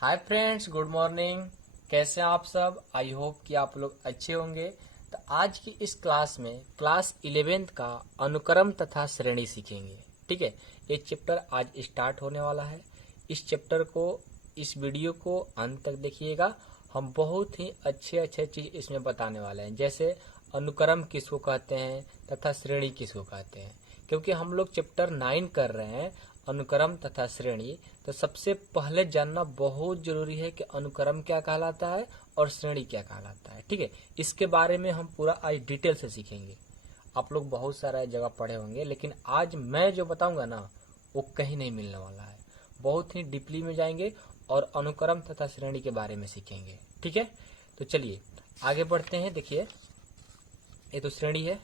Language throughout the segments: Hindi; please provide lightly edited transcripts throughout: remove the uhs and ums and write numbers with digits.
Hi friends, good morning. कैसे हैं आप सब? आई होप कि आप लोग अच्छे होंगे। तो आज की इस क्लास में क्लास 11th का अनुक्रम तथा श्रेणी सीखेंगे। ठीक है, ये चैप्टर आज स्टार्ट होने वाला है। इस चैप्टर को, इस वीडियो को अंत तक देखिएगा। हम बहुत ही अच्छे अच्छे चीज इसमें बताने वाले हैं, जैसे अनुक्रम किसको कहते हैं तथा श्रेणी किसको कहते हैं। क्योंकि हम लोग चैप्टर 9 कर रहे हैं, अनुक्रम तथा श्रेणी। तो सबसे पहले जानना बहुत जरूरी है कि अनुक्रम क्या कहलाता है और श्रेणी क्या कहलाता है। ठीक है, इसके बारे में हम पूरा आज डिटेल से सीखेंगे। आप लोग बहुत सारा जगह पढ़े होंगे, लेकिन आज मैं जो बताऊंगा ना, वो कहीं नहीं मिलने वाला है। बहुत ही डीपली में जाएंगे और अनुक्रम तथा श्रेणी के बारे में सीखेंगे। ठीक है, तो चलिए आगे बढ़ते हैं। देखिए, ये तो श्रेणी है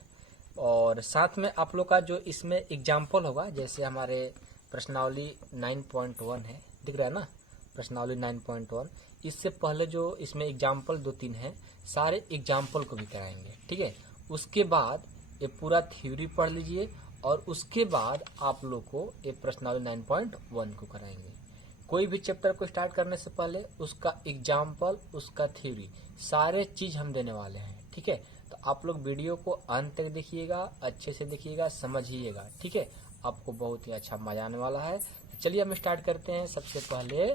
और साथ में आप लोग का जो इसमें एग्जाम्पल होगा, जैसे हमारे प्रश्नावली 9.1 है, दिख रहा है ना, प्रश्नावली 9.1। इससे पहले जो इसमें एग्जाम्पल 2-3 है, सारे एग्जाम्पल को भी कराएंगे। ठीक है, उसके बाद ये पूरा थ्योरी पढ़ लीजिए और उसके बाद आप लोग को ये प्रश्नावली 9.1 को कराएंगे। कोई भी चैप्टर को स्टार्ट करने से पहले उसका एग्जाम्पल, उसका थ्योरी, सारे चीज हम देने वाले हैं। ठीक है, तो आप लोग वीडियो को अंत तक देखिएगा, अच्छे से देखिएगा, समझिएगा। ठीक है, आपको बहुत ही अच्छा मजा आने वाला है। चलिए हम स्टार्ट करते हैं। सबसे पहले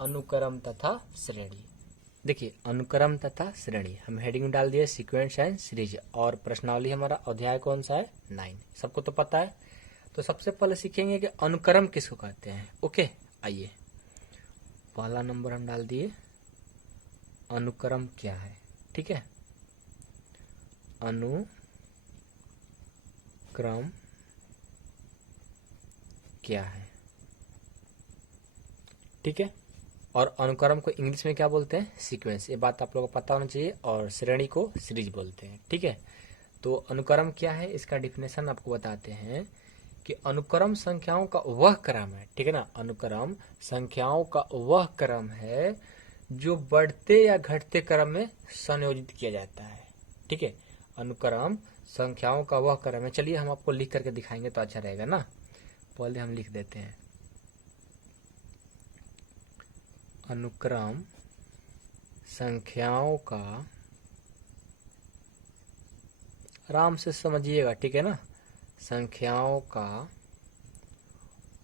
अनुक्रम तथा श्रेणी। देखिए, अनुक्रम तथा श्रेणी हम हेडिंग डाल दिए सीक्वेंस एंड सीरीज, और प्रश्नावली हमारा अध्याय कौन सा है? 9। सबको तो पता है। तो सबसे पहले सीखेंगे कि अनुक्रम किसको कहते हैं। ओके, आइए, पहला नंबर हम डाल दिए, अनुक्रम क्या है। ठीक है, अनुक्रम क्या है। ठीक है, और अनुक्रम को इंग्लिश में क्या बोलते हैं? सीक्वेंस। ये बात आप लोगों को पता होना चाहिए। और श्रेणी को सीरीज बोलते हैं। ठीक है, तो अनुक्रम क्या है, इसका डिफिनेशन आपको बताते हैं कि अनुक्रम संख्याओं का वह क्रम है। ठीक है ना, अनुक्रम संख्याओं का वह क्रम है जो बढ़ते या घटते क्रम में संयोजित किया जाता है। ठीक है, अनुक्रम संख्याओं का वह क्रम है। चलिए हम आपको लिख करके दिखाएंगे तो अच्छा रहेगा ना। पहले हम लिख देते हैं, अनुक्रम संख्याओं का, आराम से समझिएगा। ठीक है ना, संख्याओं का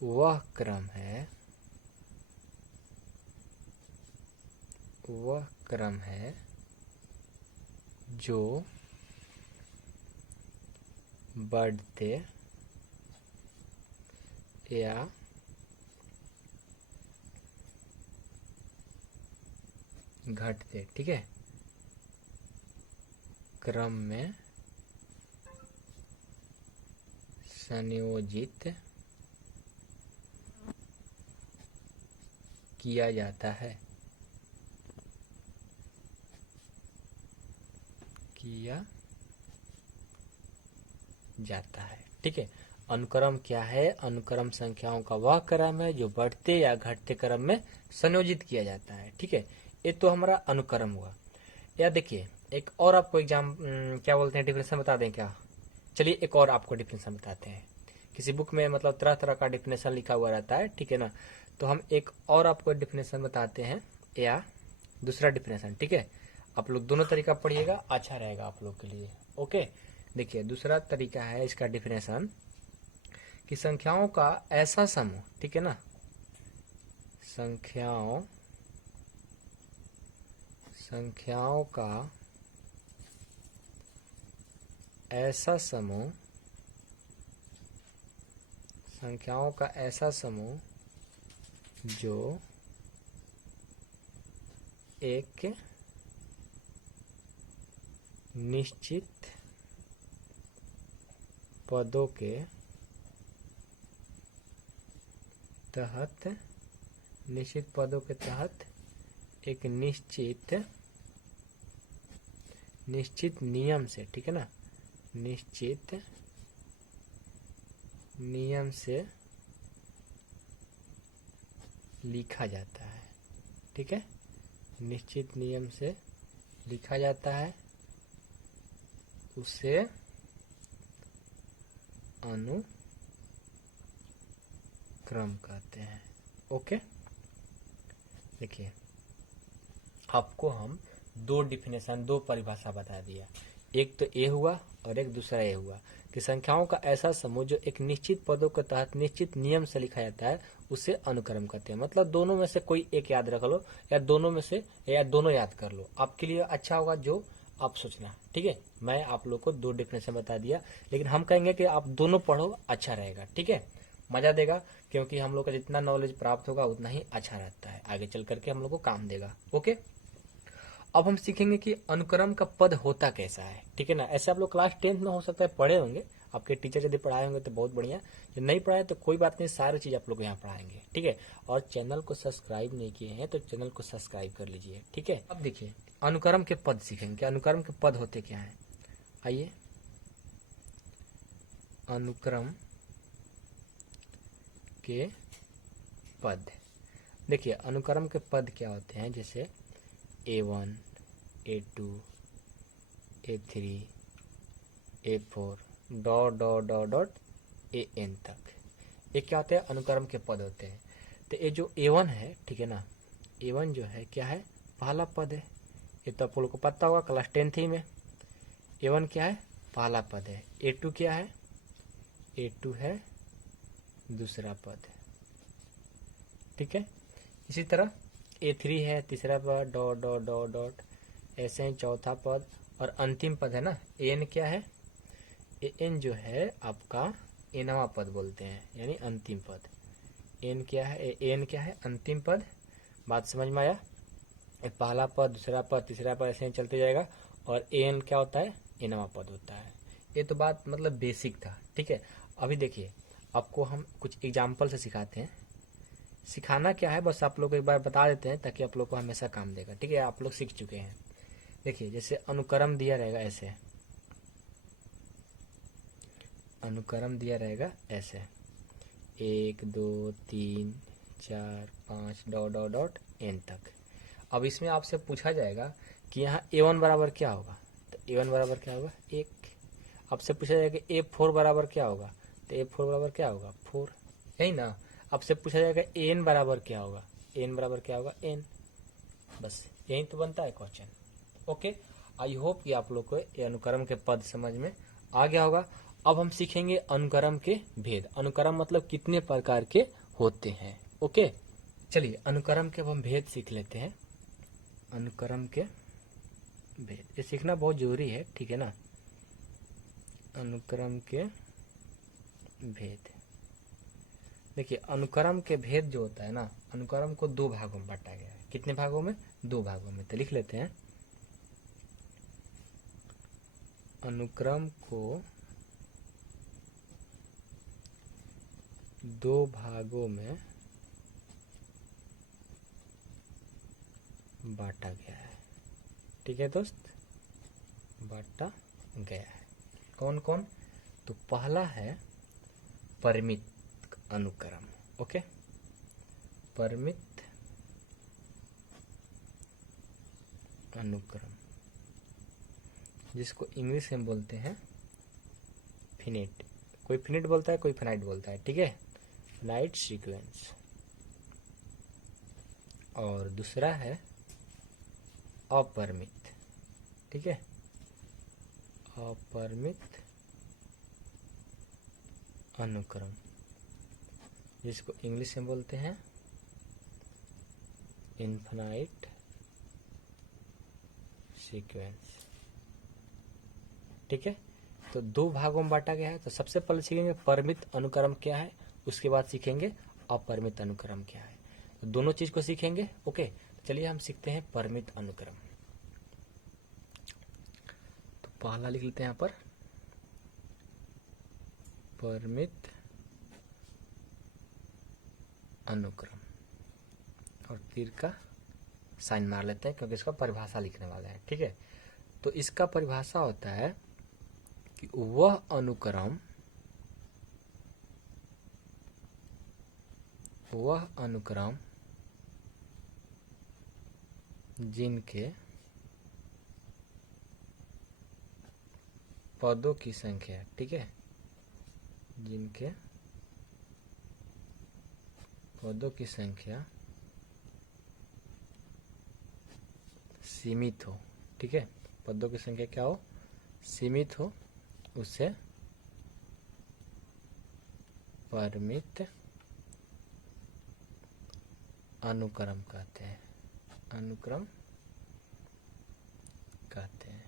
वह क्रम है, वह क्रम है जो बढ़ते या घटते, ठीक है, क्रम में संयोजित किया जाता है, किया जाता है। ठीक है, अनुक्रम क्या है? अनुक्रम संख्याओं का वह क्रम है जो बढ़ते या घटते क्रम में संयोजित किया जाता है। ठीक है, ये तो हमारा अनुक्रम हुआ। या देखिए, एक और आपको एग्जाम क्या बोलते हैं, डिफिनेशन बता दें क्या? चलिए एक और आपको डिफिनेशन बताते हैं। किसी बुक में मतलब तरह तरह का डिफिनेशन लिखा हुआ रहता है। ठीक है ना, तो हम एक और आपको डिफिनेशन बताते हैं, या दूसरा डिफिनेशन। ठीक है, आप लोग दोनों तरीका पढ़िएगा, अच्छा रहेगा आप लोग के लिए। ओके, देखिए दूसरा तरीका है इसका डिफिनेशन कि संख्याओं का ऐसा समूह, ठीक है ना, संख्याओं का ऐसा समूह, संख्याओं का ऐसा समूह जो एक निश्चित पदों के तहत, निश्चित पदों के तहत एक निश्चित नियम से, ठीक है ना, निश्चित नियम से लिखा जाता है। ठीक है, निश्चित नियम से लिखा जाता है, उसे अनुक्रम कहते हैं। ओके, देखिए आपको हम दो डिफिनेशन, दो परिभाषा बता दिया, एक तो ए हुआ और एक दूसरा ए हुआ कि संख्याओं का ऐसा समूह जो एक निश्चित पदों के तहत निश्चित नियम से लिखा जाता है उसे अनुक्रम कहते हैं। मतलब दोनों में से कोई एक याद रख लो या दोनों में से या दोनों याद कर लो, आपके लिए अच्छा होगा जो आप सोचना। ठीक है, मैं आप लोग को दो डिफिनेशन बता दिया, लेकिन हम कहेंगे कि आप दोनों पढ़ो, अच्छा रहेगा। ठीक है, मजा देगा, क्योंकि हम लोग का जितना नॉलेज प्राप्त होगा उतना ही अच्छा रहता है, आगे चल करके हम लोग को काम देगा। ओके, अब हम सीखेंगे कि अनुक्रम का पद होता कैसा है। ठीक है ना, ऐसे आप लोग क्लास 10th में हो सकता है पढ़े होंगे, आपके टीचर यदि पढ़ाए होंगे तो बहुत बढ़िया, जो नहीं पढ़ाए तो कोई बात नहीं, सारी चीज आप लोग यहाँ पढ़ाएंगे। ठीक है, और चैनल को सब्सक्राइब नहीं किए हैं तो चैनल को सब्सक्राइब कर लीजिए। ठीक है, अब देखिए अनुक्रम के पद सीखेंगे, अनुक्रम के पद होते क्या है। आइए, अनुक्रम के पद देखिए, अनुक्रम के पद क्या होते हैं, जैसे A1, A2, A3, A4 dot dot dot dot AN तक, ये क्या होते हैं, अनुक्रम के पद होते हैं। तो ये जो A1 है, ठीक है ना, A1 जो है क्या है, पहला पद है। ये तो आप लोग को पता होगा क्लास 10th ही में, A1 क्या है, पहला पद है। A2 क्या है, A2 है दूसरा पद। ठीक है, इसी तरह A3 है तीसरा पद, डॉट डॉट डॉट डॉट, ऐसे ही चौथा पद, और अंतिम पद है ना AN क्या है, AN जो है आपका एनवा पद बोलते हैं, यानी अंतिम पद। एन क्या है, AN क्या है, अंतिम पद। बात समझ में आया, पहला पद, दूसरा पद, तीसरा पद, ऐसे ही चलते जाएगा। और AN क्या होता है, एनवा पद होता है। ये तो बात मतलब बेसिक था। ठीक है, अभी देखिए आपको हम कुछ एग्जाम्पल से सिखाते हैं। सिखाना क्या है, बस आप लोग को एक बार बता देते हैं ताकि आप लोग को हमेशा काम देगा। ठीक है, आप लोग सीख चुके हैं। देखिए जैसे अनुक्रम दिया रहेगा ऐसे, अनुक्रम दिया रहेगा ऐसे 1 2 3 4 5 डॉट डॉट डॉट एन तक। अब इसमें आपसे पूछा जाएगा कि यहाँ A1 बराबर क्या होगा, तो A1 बराबर क्या होगा, 1। आपसे पूछा जाएगा कि A4 बराबर क्या होगा, तो A4 बराबर क्या होगा, 4, यही ना। आपसे पूछा जाएगा AN बराबर क्या होगा, AN बराबर क्या होगा, N। बस यही तो बनता है क्वेश्चन। ओके, आई होप कि आप लोग को ये अनुक्रम के पद समझ में आ गया होगा। अब हम सीखेंगे अनुक्रम के भेद। अनुक्रम मतलब कितने प्रकार के होते हैं। ओके, चलिए अनुक्रम के अब हम भेद सीख लेते हैं। अनुक्रम के भेद, ये सीखना बहुत जरूरी है। ठीक है ना, अनुक्रम के भेद। देखिए अनुक्रम के भेद जो होता है ना, अनुक्रम को दो भागों में बांटा गया है। कितने भागों में, दो भागों में। तो लिख लेते हैं, अनुक्रम को दो भागों में बांटा गया है। ठीक है दोस्त, बांटा गया है। कौन कौन, तो पहला है परिमित अनुक्रम। ओके, परिमित अनुक्रम, जिसको इंग्लिश में बोलते हैं फिनिट। कोई फिनिट बोलता है, कोई फिनाइट बोलता है। ठीक है, फिनाइट सीक्वेंस। और दूसरा है अपरिमित। ठीक है, अपरिमित अनुक्रम, जिसको इंग्लिश में बोलते हैं इनफाइनाइट सीक्वेंस। ठीक है, तो दो भागों में बांटा गया है। तो सबसे पहले सीखेंगे परिमित अनुक्रम क्या है, उसके बाद सीखेंगे अपरिमित अनुक्रम क्या है। तो दोनों चीज को सीखेंगे। ओके, चलिए हम सीखते हैं परिमित अनुक्रम। तो पहला लिख लेते हैं यहाँ पर परिमित अनुक्रम, और तीर का साइन मार लेते हैं क्योंकि इसका परिभाषा लिखने वाले हैं। ठीक है, तो इसका परिभाषा होता है कि वह अनुक्रम जिनके पदों की संख्या, ठीक है, जिनके पदों की संख्या सीमित हो, ठीक है, पदों की संख्या क्या हो, सीमित हो, उसे परिमित अनुक्रम कहते हैं, अनुक्रम कहते हैं,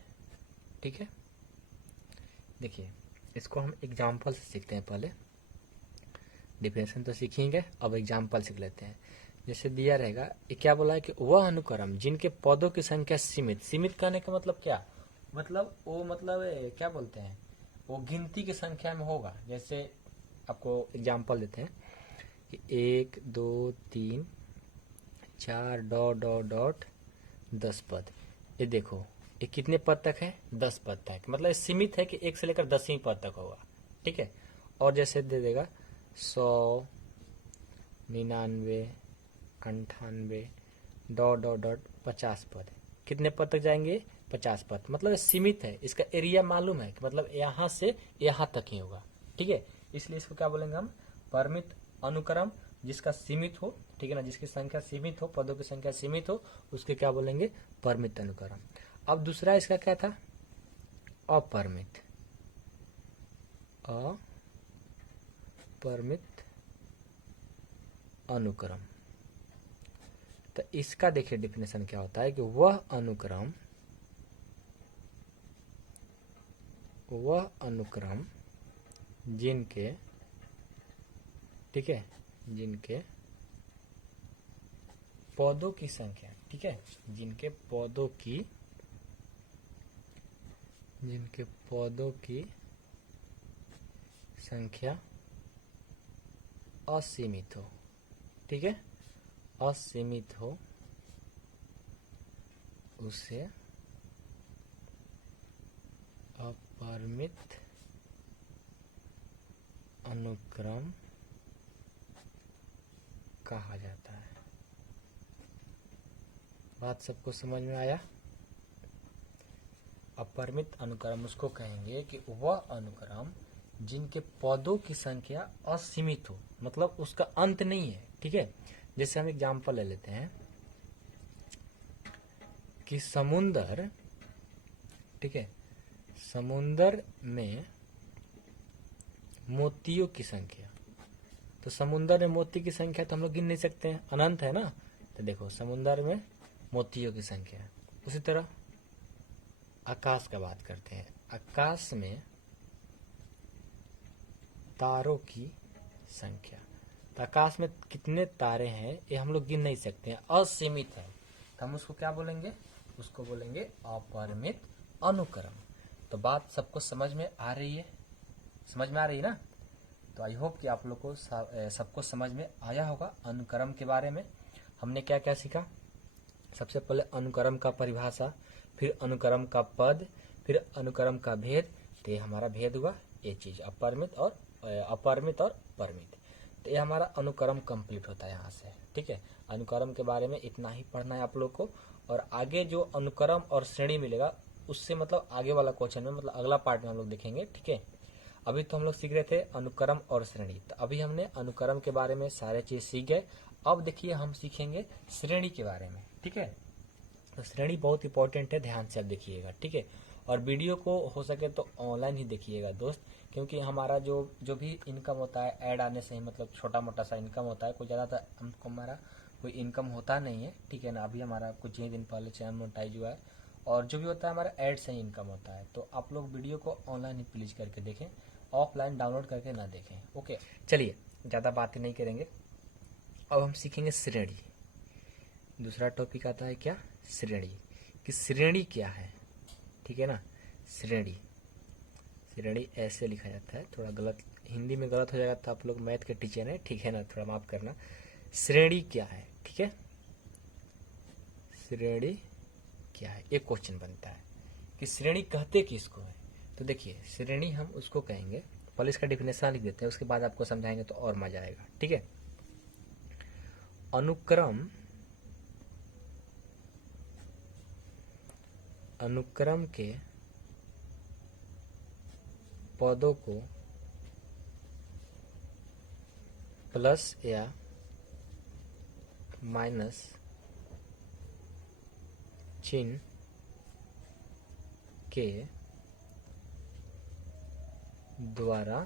ठीक है। देखिए इसको हम एग्जाम्पल से सीखते हैं, पहले डिफिनेशन तो सीखेंगे, अब एग्जाम्पल सीख लेते हैं। जैसे दिया रहेगा, ये क्या बोला है कि वह अनुक्रम जिनके पदों की संख्या सीमित, सीमित कहने का मतलब क्या, मतलब वो मतलब क्या बोलते हैं, वो गिनती की संख्या में होगा। जैसे आपको एग्जाम्पल देते हैं कि 1 2 3 4 डॉट डॉट डॉट 10 पद। ये देखो ये कितने पद तक है, 10 पद तक, मतलब ये सीमित है कि 1 से लेकर 10वीं पद तक होगा, ठीक है। और जैसे दे देगा 100 99 98 डॉट डॉट डॉट 50 पद, कितने पद तक जाएंगे, 50 पद, मतलब सीमित है, इसका एरिया मालूम है कि मतलब यहाँ से यहाँ तक ही होगा, ठीक है। इसलिए इसको क्या बोलेंगे हम, परिमित अनुक्रम जिसका सीमित हो, ठीक है ना, जिसकी संख्या सीमित हो, पदों की संख्या सीमित हो, उसके क्या बोलेंगे, परिमित अनुक्रम। अब दूसरा इसका क्या था, अपरिमित, अपरिमित अनुक्रम। तो इसका देखिए डिफिनेशन क्या होता है कि वह अनुक्रम जिनके, ठीक है, जिनके पदों की संख्या, ठीक है, जिनके पदों की संख्या असीमित हो, ठीक है, असीमित हो, उसे अपरिमित अनुक्रम कहा जाता है। बात सबको समझ में आया। अपरिमित अनुक्रम उसको कहेंगे कि वह अनुक्रम जिनके पदों की संख्या असीमित हो, मतलब उसका अंत नहीं है, ठीक है। जैसे हम एग्जाम्पल ले लेते हैं कि समुंदर, ठीक है, समुंदर में मोतियों की संख्या, तो समुंदर में मोती की संख्या तो हम लोग गिन नहीं सकते हैं, अनंत है ना। तो देखो समुंदर में मोतियों की संख्या, उसी तरह आकाश का बात करते हैं, आकाश में तारों की संख्या, तो आकाश में कितने तारे हैं ये हम लोग गिन नहीं सकते हैं, असीमित है, तो हम उसको क्या बोलेंगे, उसको बोलेंगे अपरिमित अनुक्रम। तो बात सबको समझ में आ रही है, समझ में आ रही है ना। तो आई होप कि आप लोग को सबको समझ में आया होगा अनुक्रम के बारे में। हमने क्या क्या सीखा, सबसे पहले अनुक्रम का परिभाषा, फिर अनुक्रम का पद, फिर अनुक्रम का भेद, तो ये हमारा भेद हुआ, ये चीज अपरिमित और परिमित। तो ये हमारा अनुक्रम कंप्लीट होता है यहाँ से, ठीक है। अनुक्रम के बारे में इतना ही पढ़ना है आप लोग को, और आगे जो अनुक्रम और श्रेणी मिलेगा उससे मतलब आगे वाला क्वेश्चन में, मतलब अगला पार्ट में हम लोग देखेंगे, ठीक है। अभी तो हम लोग सीख रहे थे अनुक्रम और श्रेणी, तो अभी हमने अनुक्रम के बारे में सारे चीज सीख गए। अब देखिए हम सीखेंगे श्रेणी के बारे में, ठीक है। तो श्रेणी बहुत इंपॉर्टेंट है, ध्यान से आप देखिएगा, ठीक है। और वीडियो को हो सके तो ऑनलाइन ही देखिएगा दोस्त, क्योंकि हमारा जो भी इनकम होता है ऐड आने से ही, मतलब छोटा मोटा सा इनकम होता है, कोई ज़्यादा हमको हमारा कोई इनकम होता नहीं है, ठीक है ना। अभी हमारा कुछ ही दिन पहले चैनल मोनेटाइज हुआ है, और जो भी होता है हमारा ऐड से ही इनकम होता है। तो आप लोग वीडियो को ऑनलाइन ही प्लीज करके देखें, ऑफलाइन डाउनलोड करके ना देखें, ओके। चलिए ज़्यादा बातें नहीं करेंगे, अब हम सीखेंगे श्रेणी। दूसरा टॉपिक आता है क्या, श्रेणी, कि श्रेणी क्या है, ठीक है ना। श्रेणी, श्रेणी ऐसे लिखा जाता है, थोड़ा गलत हिंदी में गलत हो जाएगा तो आप लोग मैथ के टीचर हैं, ठीक है ना, थोड़ा माफ करना। श्रेणी क्या है, ठीक है, श्रेणी क्या है, एक क्वेश्चन बनता है कि श्रेणी कहते किसको है। तो देखिए श्रेणी हम उसको कहेंगे, पहले इसका डिफिनेशन लिख देते हैं, उसके बाद आपको समझाएंगे तो और मजा आएगा, ठीक है। अनुक्रम के पदों को प्लस या माइनस चिन्ह के द्वारा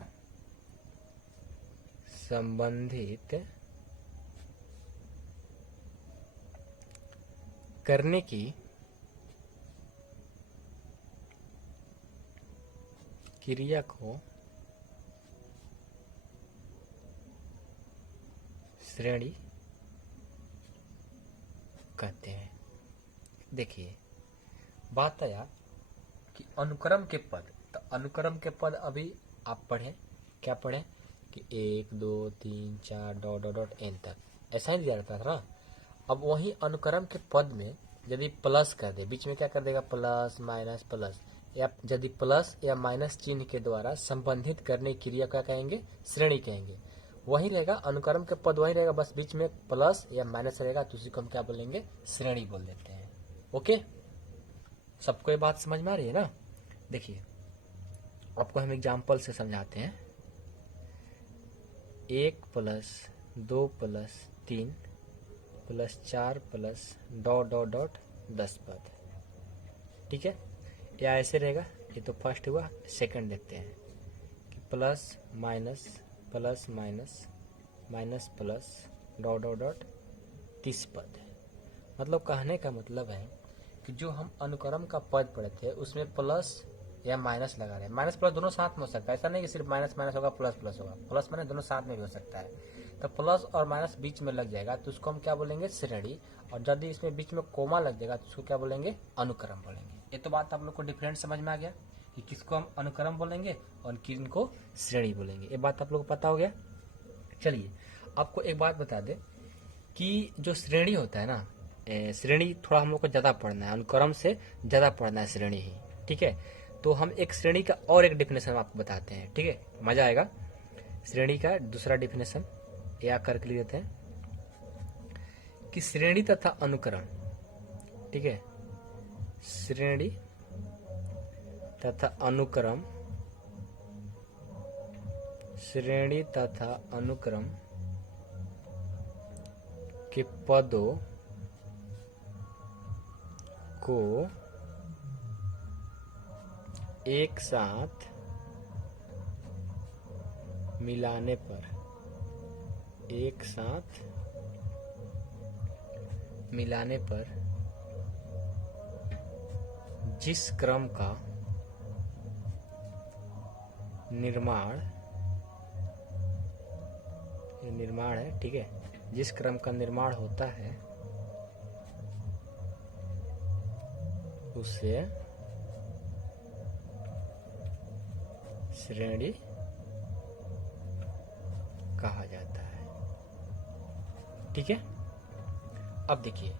संबंधित करने की क्रिया को श्रेणी कहते हैं। देखिए बात है यार कि अनुक्रम के पद, तो अनुक्रम के पद अभी आप पढ़ें, क्या पढ़ें कि 1 2 3 4 डॉट डॉट डॉट एन तक ऐसा ही दिया रहता था ना। अब वही अनुक्रम के पद में यदि प्लस कर दे, बीच में क्या कर देगा, प्लस माइनस प्लस, या यदि प्लस या माइनस चिन्ह के द्वारा संबंधित करने की क्रिया क्या कहेंगे, श्रेणी कहेंगे। वही रहेगा अनुक्रम के पद, वही रहेगा, बस बीच में प्लस या माइनस रहेगा, तो उसी को हम क्या बोलेंगे, श्रेणी बोल देते हैं। ओके, सबको ये बात समझ में आ रही है ना। देखिए आपको हम एग्जाम्पल से समझाते हैं। 1 plus 2 plus 3 plus 4 plus dot dot dot 10 पद, ठीक है। या ऐसे रहेगा, ये तो फर्स्ट हुआ, सेकंड देखते हैं कि plus minus plus minus minus plus dot dot dot 30 पद। मतलब कहने का मतलब है कि जो हम अनुक्रम का पद पढ़े थे उसमें प्लस या माइनस लगा रहे हैं, माइनस प्लस दोनों साथ में हो सकता है, ऐसा नहीं कि सिर्फ माइनस माइनस होगा प्लस प्लस होगा, प्लस माइनस दोनों साथ में भी हो सकता है। तो प्लस और माइनस बीच में लग जाएगा तो उसको हम क्या बोलेंगे, श्रेणी। और यदि इसमें बीच में कोमा लग जाएगा तो उसको क्या बोलेंगे, अनुक्रम बोलेंगे। ये तो बात आप लोग को डिफरेंट समझ में आ गया कि किसको हम अनुक्रम बोलेंगे और किनको श्रेणी बोलेंगे। ये बात आप लोग को पता हो गया। चलिए आपको एक बात बता दे कि जो श्रेणी होता है ना, श्रेणी थोड़ा हम लोग को ज्यादा पढ़ना है, अनुक्रम से ज्यादा पढ़ना है श्रेणी ही, ठीक है। तो हम एक श्रेणी का और एक डिफिनेशन आपको बताते हैं, ठीक है, मजा आएगा। श्रेणी का दूसरा डिफिनेशन या करके लिख देते हैं कि श्रेणी तथा अनुक्रम, ठीक है, श्रेणी तथा अनुक्रम, श्रेणी तथा अनुक्रम के पदों को एक साथ मिलाने पर, एक साथ मिलाने पर जिस क्रम का निर्माण, ये निर्माण है, ठीक है, जिस क्रम का निर्माण होता है उसे श्रेणी कहा जाता है, ठीक है। अब देखिए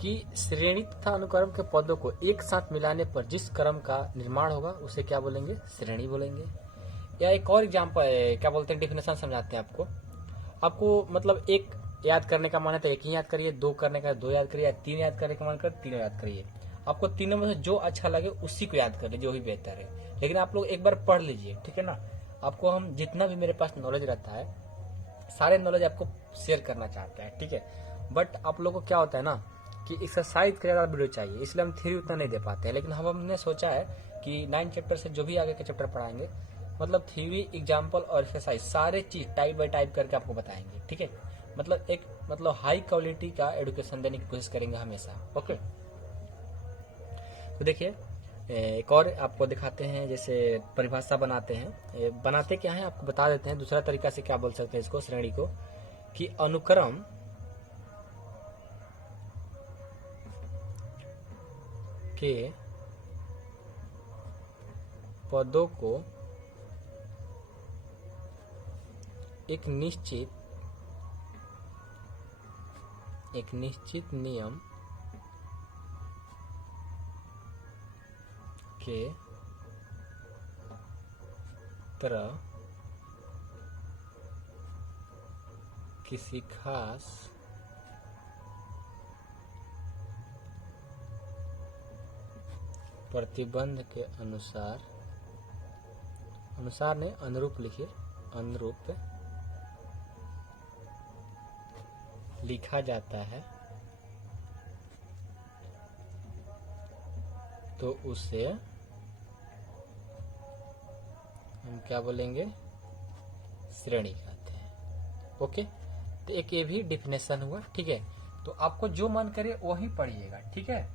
कि श्रेणी तथा अनुक्रम के पदों को एक साथ मिलाने पर जिस क्रम का निर्माण होगा उसे क्या बोलेंगे, श्रेणी बोलेंगे। या एक और एग्जांपल क्या बोलते हैं, डिफिनेशन समझाते हैं आपको। आपको मतलब एक याद करने का मन है तो एक ही याद करिए, 2 करने का 2 याद करिए, 3 याद करने का मन कर 3 याद करिए। आपको तीनों में से जो अच्छा लगे उसी को याद कर लीजिए, वही बेहतर है। लेकिन आप लोग एक बार पढ़ लीजिए, ठीक है ना। आपको हम जितना भी मेरे पास नॉलेज रहता है सारे नॉलेज आपको शेयर करना चाहते हैं, ठीक है। बट आप लोगों को क्या होता है ना कि एक्सरसाइज के ज़्यादा वीडियो चाहिए, इसलिए हम थ्योरी उतना नहीं दे पाते हैं। लेकिन हमने सोचा है कि 9 चैप्टर से जो भी आगे के चैप्टर पढ़ाएंगे, मतलब थ्योरी, एग्जाम्पल और एक्सरसाइज सारे चीज टाइप बाय टाइप करके आपको बताएंगे, ठीक है। मतलब एक हाई क्वालिटी का एजुकेशन देने की कोशिश करेंगे हमेशा। ओके, तो देखिए एक और आपको दिखाते हैं, जैसे परिभाषा बनाते हैं। बनाते क्या है आपको बता देते हैं, दूसरा तरीका से क्या बोल सकते हैं इसको, श्रेणी को, कि अनुक्रम के पदों को एक निश्चित नियम के तरह किसी खास प्रतिबंध के अनुसार नहीं, अनुरूप लिखिए, अनुरूप लिखा जाता है तो उसे हम क्या बोलेंगे, श्रेणी कहते हैं। ओके, तो एक ये भी डिफिनेशन हुआ। ठीक है, तो आपको जो मन करे वही पढ़िएगा। ठीक है,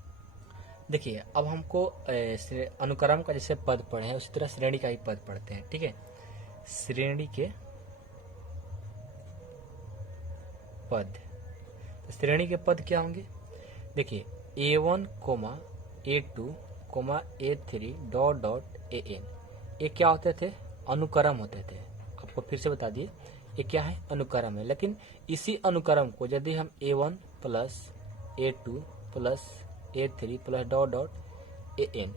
देखिए अब हमको अनुक्रम का जैसे पद पढ़े हैं उसी तरह श्रेणी का ही पद पढ़ते हैं। ठीक है, श्रेणी के पद, तो श्रेणी के पद क्या होंगे, देखिए A1, A2, A3 dot dot AN, ये क्या होते थे, अनुक्रम होते थे। आपको फिर से बता दिए ये क्या है, अनुक्रम है। लेकिन इसी अनुक्रम को यदि हम A1 plus A2 plus A3 plus dot dot AN,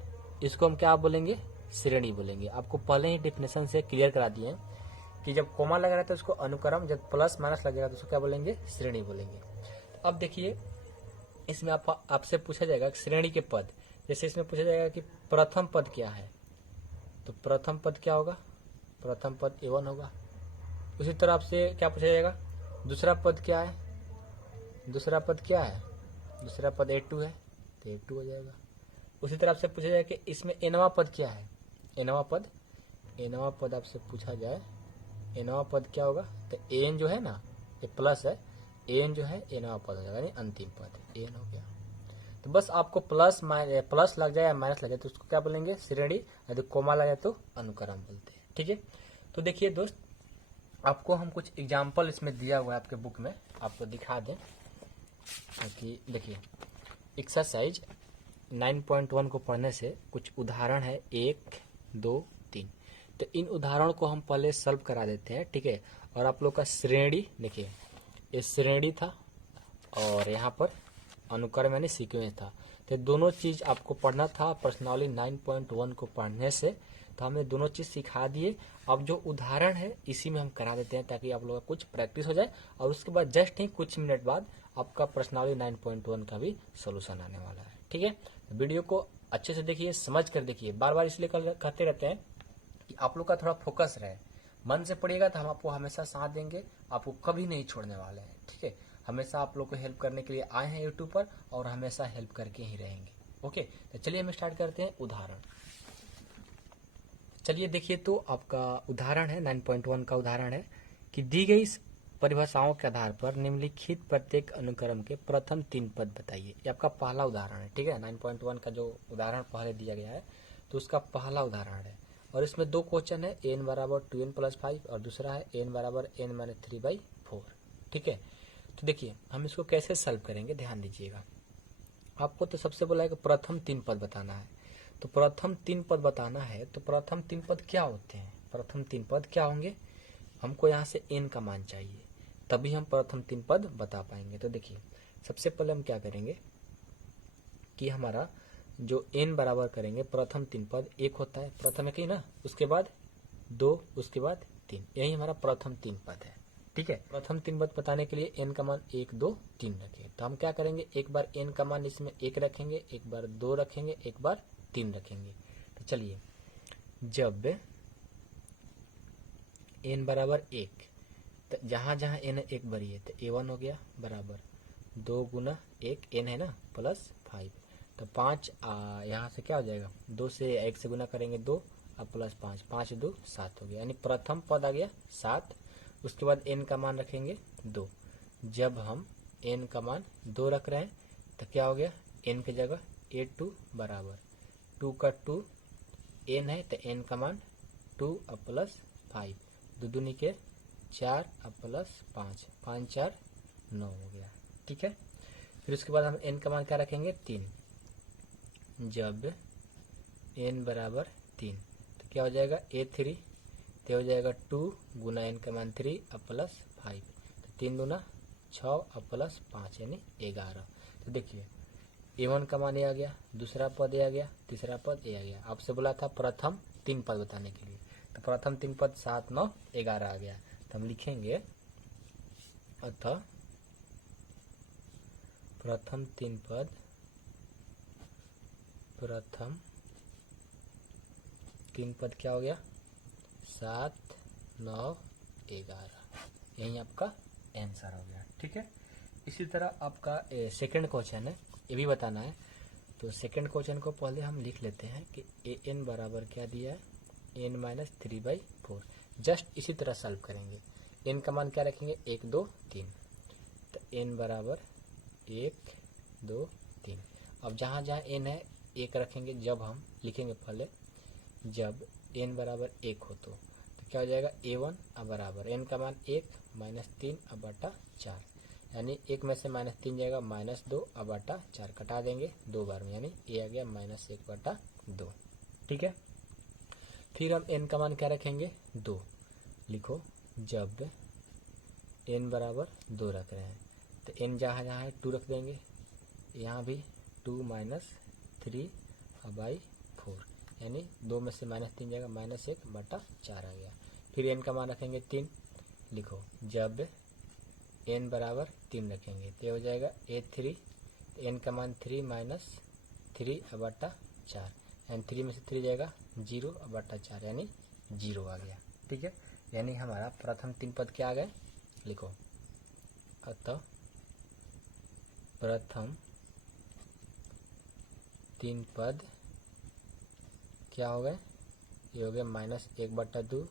इसको हम क्या बोलेंगे, श्रेणी बोलेंगे। आपको पहले ही डेफिनेशन से क्लियर करा दिए हैं कि जब कोमा लगा रहता है उसको अनुक्रम, जब प्लस माइनस लगेगा तो उसको क्या बोलेंगे, श्रेणी बोलेंगे। अब देखिए इसमें आपसे पूछा जाएगा श्रेणी के पद, जैसे इसमें पूछा जाएगा कि प्रथम पद क्या है, तो प्रथम पद क्या होगा, प्रथम पद A1 होगा। उसी तरह आपसे क्या पूछा जाएगा, दूसरा पद क्या है, दूसरा पद क्या है, दूसरा पद A2 है तो A2 हो जाएगा। उसी तरह आपसे पूछा जाएगा कि इसमें एनवा पद क्या है, एनवा पद, एनवा पद आपसे पूछा जाए, एनवा पद क्या होगा, तो एन जो है ना, ये प्लस है, एन जो है एनवा पद हो जाएगा, यानी अंतिम पद एन हो गया। तो बस आपको प्लस लग जाए या माइनस लग जाए तो उसको क्या बोलेंगे, श्रेणी, यदि कोमा लगे तो अनुक्रम बोलते हैं। ठीक है, तो देखिए दोस्त, आपको हम कुछ एग्जाम्पल इसमें दिया हुआ है आपके बुक में, आपको दिखा दें कि देखिए एक्सरसाइज 9.1 को पढ़ने से कुछ उदाहरण है 1, 2, 3। तो इन उदाहरण को हम पहले सॉल्व करा देते हैं। ठीक है, और आप लोग का श्रेणी देखिए, ये श्रेणी था और यहाँ पर अनुक्रम यानी सीक्वेंस था। तो दोनों चीज आपको पढ़ना था पर्सनली 9.1 को पढ़ने से, तो हमें दोनों चीज सिखा दिए। अब जो उदाहरण है इसी में हम करा देते हैं ताकि आप लोगों का कुछ प्रैक्टिस हो जाए, और उसके बाद जस्ट ही कुछ मिनट बाद आपका पर्सनली 9.1 का भी सोल्यूशन आने वाला है। ठीक है, वीडियो को अच्छे से देखिए, समझ कर देखिए, बार बार इसलिए कहते रहते हैं कि आप लोग का थोड़ा फोकस रहे, मन से पढ़िएगा तो हम आपको हमेशा साथ देंगे, आपको कभी नहीं छोड़ने वाले हैं। ठीक है, हमेशा आप लोग को हेल्प करने के लिए आए हैं यूट्यूब पर और हमेशा हेल्प करके ही रहेंगे। ओके, तो चलिए हम स्टार्ट करते हैं उदाहरण। चलिए देखिए, तो आपका उदाहरण है 9.1 का उदाहरण है कि दी गई परिभाषाओं के आधार पर निम्नलिखित प्रत्येक अनुक्रम के प्रथम 3 पद बताइए। ये आपका पहला उदाहरण है। ठीक है, 9.1 का जो उदाहरण पहले दिया गया है तो उसका पहला उदाहरण है, और इसमें 2 क्वेश्चन है, n बराबर 2n प्लस 5 और दूसरा है n बराबर n माइनस 3/4। ठीक है, तो देखिए हम इसको कैसे सॉल्व करेंगे, ध्यान दीजिएगा। आपको तो सबसे बोला है कि प्रथम 3 पद बताना है, तो प्रथम 3 पद बताना है तो प्रथम 3 पद क्या होते हैं, प्रथम 3 पद क्या होंगे, हमको यहाँ से n का मान चाहिए, तभी हम प्रथम 3 पद बता पाएंगे। तो देखिए सबसे पहले हम क्या करेंगे कि हमारा जो n बराबर करेंगे, प्रथम 3 पद 1 होता है, प्रथम एक ही ना, उसके बाद 2, उसके बाद 3, यही हमारा प्रथम 3 पद है। ठीक है, प्रथम 3 पद बताने के लिए n का मान 1, 2, 3 रखें। तो हम क्या करेंगे, एक बार n का मान इसमें 1 रखेंगे, एक बार 2 रखेंगे, एक बार 3 रखेंगे। तो चलिए, जब n बराबर 1, तो जहां जहां n 1 बरी है तो a1 हो गया बराबर 2 गुना 1 n है ना प्लस 5, तो 5 यहाँ से क्या हो जाएगा, 2 से 1 से गुना करेंगे 2 और प्लस 5, 5 2 7 हो गया, यानी प्रथम पद आ गया 7। उसके बाद n का मान रखेंगे 2, जब हम n का मान 2 रख रहे हैं तो क्या हो गया, n की जगह a2 बराबर 2 का 2 n है तो n का मान 2 और प्लस 5, 2 दूनी के 4 और प्लस 5, 5 4 9 हो गया। ठीक है, फिर उसके बाद हम n का मान क्या रखेंगे 3, जब n बराबर 3 तो क्या हो जाएगा a3, तो हो जाएगा 2 गुना n का मान 3 और प्लस 5, तो 3 दूना 6 और प्लस 5 यानी 11। तो देखिए a1 का मान ये आ गया, दूसरा पद ये आ गया, तीसरा पद ये आ गया। आपसे बोला था प्रथम 3 पद बताने के लिए, तो प्रथम 3 पद 7 9 11 आ गया। तो हम लिखेंगे अतः प्रथम 3 पद, प्रथम 3 पद क्या हो गया, 7 9 11, यही आपका आंसर हो गया। ठीक है, इसी तरह आपका सेकंड क्वेश्चन है, ये भी बताना है। तो सेकंड क्वेश्चन को पहले हम लिख लेते हैं कि ए एन बराबर क्या दिया है, एन माइनस 3/4। जस्ट इसी तरह सॉल्व करेंगे। एन का मान क्या रखेंगे, 1 2 3, तो एन बराबर 1 2 3। अब जहाँ जहाँ एन है 1 रखेंगे। जब हम लिखेंगे पहले, जब एन बराबर 1 हो तो क्या हो जाएगा, a1 अब बराबर एन का मान 1 माइनस 3 अब बटा 4, यानी 1 में से माइनस 3 जाएगा -2 अब बटा 4, कटा देंगे 2 बार में, यानी ए आ गया -1/2। ठीक है। फिर हम एन का मान क्या रखेंगे, 2। लिखो, जब एन बराबर 2 रख रहे हैं तो एन जहाँ जहाँ है 2 रख देंगे, यहाँ भी 2 माइनस 3/4, यानी 2 में से -3 जाएगा -1/4 आ गया। फिर एन का मान रखेंगे 3। लिखो, जब एन बराबर 3 रखेंगे तो हो जाएगा a3, तो एन का मान 3 माइनस 3/4, यानी 3 में से 3 जाएगा 0/4, यानी 0 आ गया। ठीक है, यानी हमारा प्रथम 3 पद क्या आ गए, लिखो, अतः प्रथम 3 पद क्या हो गए, ये हो गया -1/2,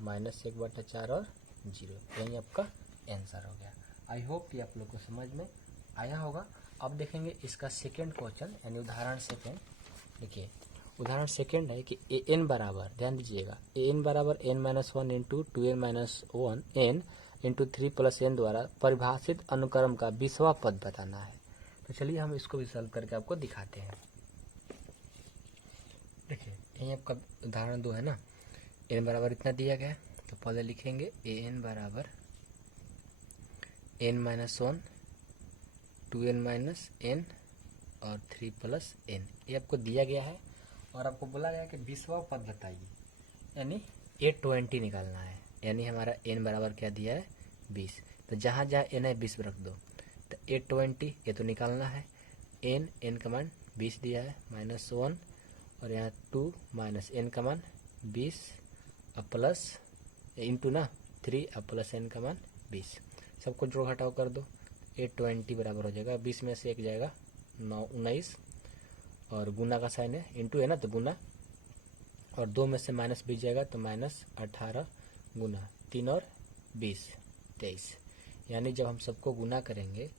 -1/4 और 0। यही आपका आंसर हो गया। आई होप कि आप लोग को समझ में आया होगा। अब देखेंगे इसका सेकेंड क्वेश्चन, यानी उदाहरण सेकेंड। देखिए, उदाहरण सेकेंड है कि ए एन बराबर, ध्यान दीजिएगा, ए एन बराबर n-1 into 2n-1 n into 3 plus n द्वारा परिभाषित अनुक्रम का 20वां पद बताना है। तो चलिए हम इसको भी सॉल्व करके आपको दिखाते हैं। देखिए, यही आपका उदाहरण 2 है ना, एन बराबर इतना दिया गया है, तो पहले लिखेंगे ए एन बराबर n-1 2n-n और 3 प्लस n, ये आपको दिया गया है और आपको बोला गया है कि 20वां पद बताइए, यानी a20 निकालना है। यानी हमारा n बराबर क्या दिया है, 20, तो जहाँ जहाँ n है 20 रख दो, तो a20 ये तो निकालना है। n का मान 20 दिया है, -1 और यहाँ 2 माइनस n का मान 20 अब प्लस इंटू ना 3 अब प्लस n का मान 20, सबको जोड़ घटाव कर दो, a20 बराबर हो जाएगा 20 में से 1 जाएगा 19 और गुना का साइन है, इंटू है ना तो गुना, और 2 में से -20 जाएगा तो -18 गुना 3 और 20 23, यानी जब हम सबको गुना करेंगे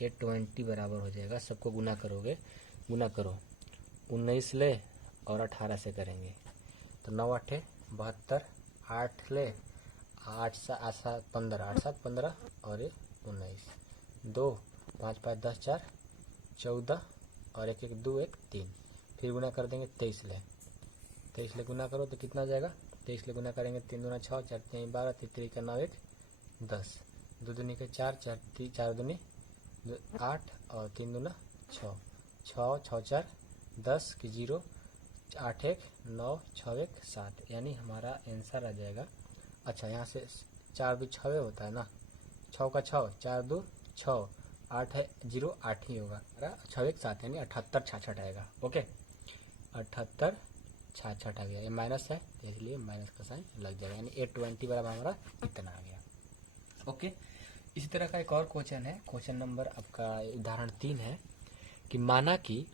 a20 बराबर हो जाएगा, सबको गुना करोगे, गुना करो 19 ले और 18 से करेंगे तो 9 8 72, 8 ले 8 7 15, 8 7 15 और ये 19, 2 5 5 10 4 14 और 1 1 2 1 3, फिर गुना कर देंगे 23 ले गुना करो तो कितना जाएगा, 23 ले गुना करेंगे 3 दूना 6, 4 3 12, 3 3 का 9 1 10, 2 दूनी के 4, 4 दूनी 8 और 3 दूना 6, 6 6 4 10 की 0, 8 1 9 6 1 7, यानी हमारा आंसर आ जाएगा। अच्छा, यहाँ से 4 भी 6 होता है ना, 6 का 6, 4 2 6, 8 है 0 8 ही होगा, 6 1 7, यानी 78 66 आएगा। ओके, 78 66 आ गया, ये माइनस है तो इसलिए माइनस का साइन लग जाएगा, यानी a20 बराबर हमारा इतना आ गया। ओके, इसी तरह का एक और क्वेश्चन है, क्वेश्चन नंबर आपका उदाहरण 3 है कि माना कि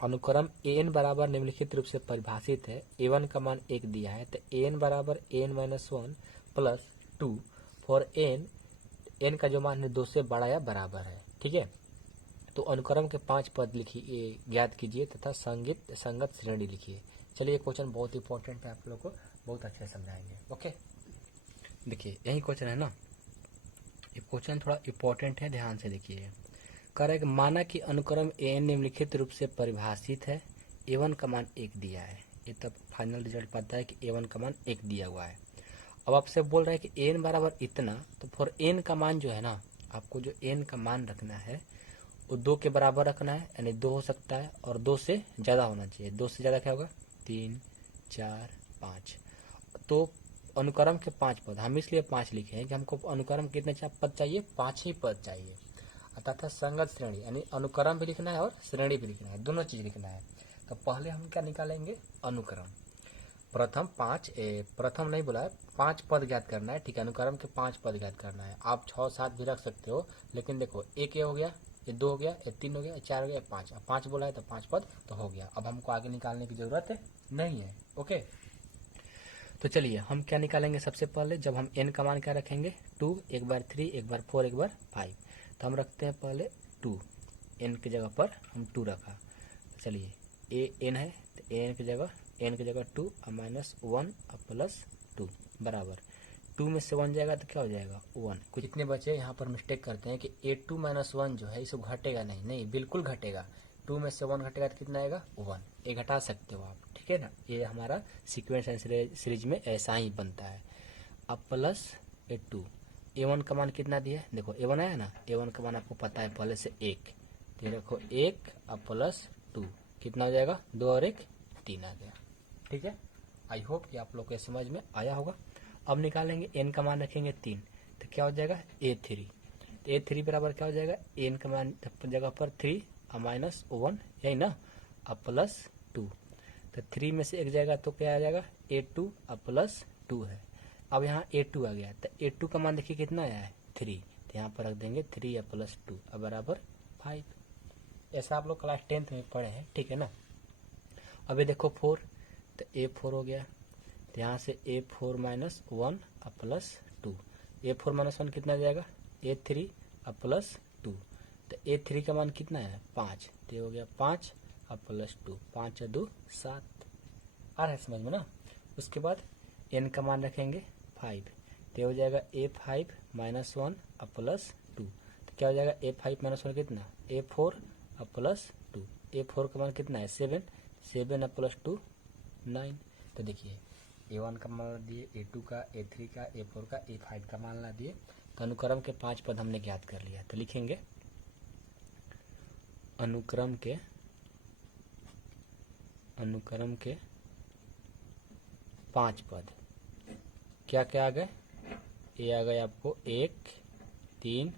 अनुक्रम an बराबर निम्नलिखित रूप से परिभाषित है, a1 का मान 1 दिया है, तो an बराबर n-1 प्लस 2 फॉर n का जो मान है 2 से बड़ा या बराबर है। ठीक है, तो अनुक्रम के 5 पद लिखिए, ज्ञात कीजिए तथा संगत श्रेणी लिखिए। चलिए, क्वेश्चन बहुत इंपॉर्टेंट है, आप लोग को बहुत अच्छे से समझाएंगे। ओके, देखिए यही क्वेश्चन है ना, ये क्वेश्चन थोड़ा इंपॉर्टेंट है, ध्यान से देखिए। कह रहा है कि माना कि अनुक्रम an निम्नलिखित रूप से परिभाषित है, a1 का मान 1 दिया है, ये तब फाइनल रिजल्ट पाता है कि a1 का मान 1 दिया हुआ है। अब आपसे बोल रहा है कि n बराबर इतना, तो फॉर n का मान जो है ना, आपको जो n का मान रखना है वो 2 के बराबर रखना है, यानी 2 हो सकता है और 2 से ज़्यादा होना चाहिए। 2 से ज़्यादा क्या होगा, 3 4 5, तो अनुक्रम के 5 पद, हम इसलिए 5 लिखे हैं कि हमको अनुक्रम कितने पद चाहिए, 5 ही पद चाहिए। तथा संगत श्रेणी, यानी अनुक्रम भी लिखना है और श्रेणी भी लिखना है, दोनों चीज लिखना है। तो पहले हम क्या निकालेंगे, अनुक्रम। प्रथम नहीं बोला है, 5 पद ज्ञात करना है। ठीक है, अनुक्रम के 5 पद ज्ञात करना है। आप 6 7 भी रख सकते हो, लेकिन देखो एक ये हो गया, ये 2 हो गया, ये 3 हो गया, ये 4 हो गया, ये 5। अब 5 बोला है तो 5 पद तो हो गया। अब हमको आगे निकालने की जरूरत नहीं है। ओके, तो चलिए हम क्या निकालेंगे सबसे पहले, जब हम n का मान क्या रखेंगे 2, एक बार 3, एक बार 4, एक बार 5, तो हम रखते हैं पहले 2, n की जगह पर हम 2 रखा। तो चलिए ए n है तो n की जगह 2 और -1 और +2 बराबर 2 में से 1 जाएगा तो क्या हो जाएगा 1। कुछ इतने बच्चे यहाँ पर मिस्टेक करते हैं कि a2 - 1 जो है इसे घटेगा नहीं, बिल्कुल घटेगा। 2 में से 1 घटेगा तो कितना आएगा 1, ये घटा सकते हो आप, ठीक है ना। ये हमारा सीक्वेंस एंड सीरीज में ऐसा ही बनता है। अब प्लस a2, a1 का मान कितना दिया है, देखो a1 आया ना, a1 का मान आपको पता है पहले से 1, तो रखो 1 और +2 कितना हो जाएगा 2 और 1 3 आ गया, ठीक है। आई होप कि आप लोग को समझ में आया होगा। अब निकालेंगे n का मान रखेंगे 3, तो क्या हो जाएगा a3, तो a3 बराबर क्या हो जाएगा n का मान जगह पर 3 और -1 यही ना, अब +2, तो 3 में से एक जाएगा तो क्या आ जाएगा a2 और +2 है। अब यहाँ a2 आ गया, तो a2 का मान देखिए कितना आया है 3, तो यहाँ पर रख देंगे 3 या +2 और बराबर 5। ऐसा आप लोग क्लास 10th में पढ़े हैं, ठीक है ना। अब ये देखो 4, तो a4 हो गया, तो यहाँ से a4 - 1 और +2, a4 - 1 कितना जाएगा a3 और +2, तो a3 का मान कितना है 5, तो ये हो गया 5 और +2, 5 और 2 7। आ रहा है समझ में ना। उसके बाद n का मान रखेंगे 5, तो हो जाएगा a5 - 1 और +2, तो क्या हो जाएगा a5 - 1 कितना a4 और +2, a4 का मान कितना है 7, 7 और +2 9। तो देखिए a1 का मान दिए, a2 का, a3 का, a4 का, a5 का मान ला दिए, तो अनुक्रम के 5 पद हमने ज्ञात कर लिया। तो लिखेंगे अनुक्रम के 5 पद क्या क्या आ गए, ये आ गए आपको 1 3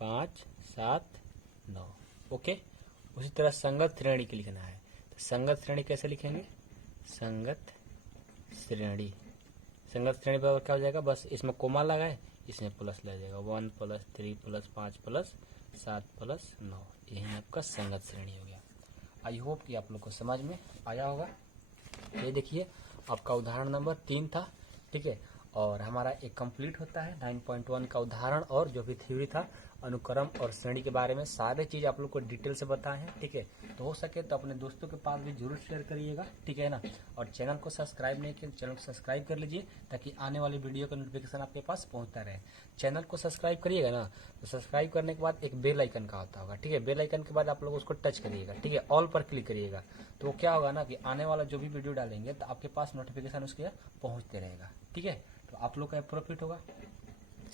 5 7 9। ओके, उसी तरह संगत श्रेणी के लिखना है, तो संगत श्रेणी कैसे लिखेंगे, संगत श्रेणी बराबर क्या हो जाएगा, बस इसमें कोमा लगाए, इसमें प्लस लग जाएगा 1 + 3 + 5 + 7 + 9, यही आपका संगत श्रेणी हो गया। आई होप कि आप लोग को समझ में आया होगा। ये देखिए आपका उदाहरण नंबर 3 था, ठीक है, और हमारा एक कंप्लीट होता है 9.1 का उदाहरण, और जो भी थ्योरी था अनुक्रम और श्रेणी के बारे में सारे चीज़ आप लोग को डिटेल से बताए हैं, ठीक है। तो हो सके तो अपने दोस्तों के पास भी जरूर शेयर करिएगा, ठीक है ना। और चैनल को सब्सक्राइब नहीं किया, चैनल को सब्सक्राइब कर लीजिए ताकि आने वाली वीडियो का नोटिफिकेशन आपके पास पहुंचता रहे। चैनल को सब्सक्राइब करिएगा ना, तो सब्सक्राइब करने के बाद एक बेल आइकन का होता होगा, ठीक है। बेल आइकन के बाद आप लोग उसको टच करिएगा, ठीक है, ऑल पर क्लिक करिएगा, तो क्या होगा ना कि आने वाला जो भी वीडियो डालेंगे तो आपके पास नोटिफिकेशन उसके पहुंचते रहेगा, ठीक है। तो आप लोग का प्रॉफिट होगा।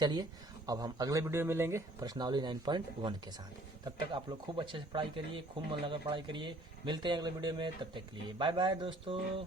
चलिए अब हम अगले वीडियो में मिलेंगे प्रश्नावली 9.1 के साथ। तब तक आप लोग खूब अच्छे से पढ़ाई करिए, खूब मन लगा पढ़ाई करिए। मिलते हैं अगले वीडियो में, तब तक के लिए बाय बाय दोस्तों।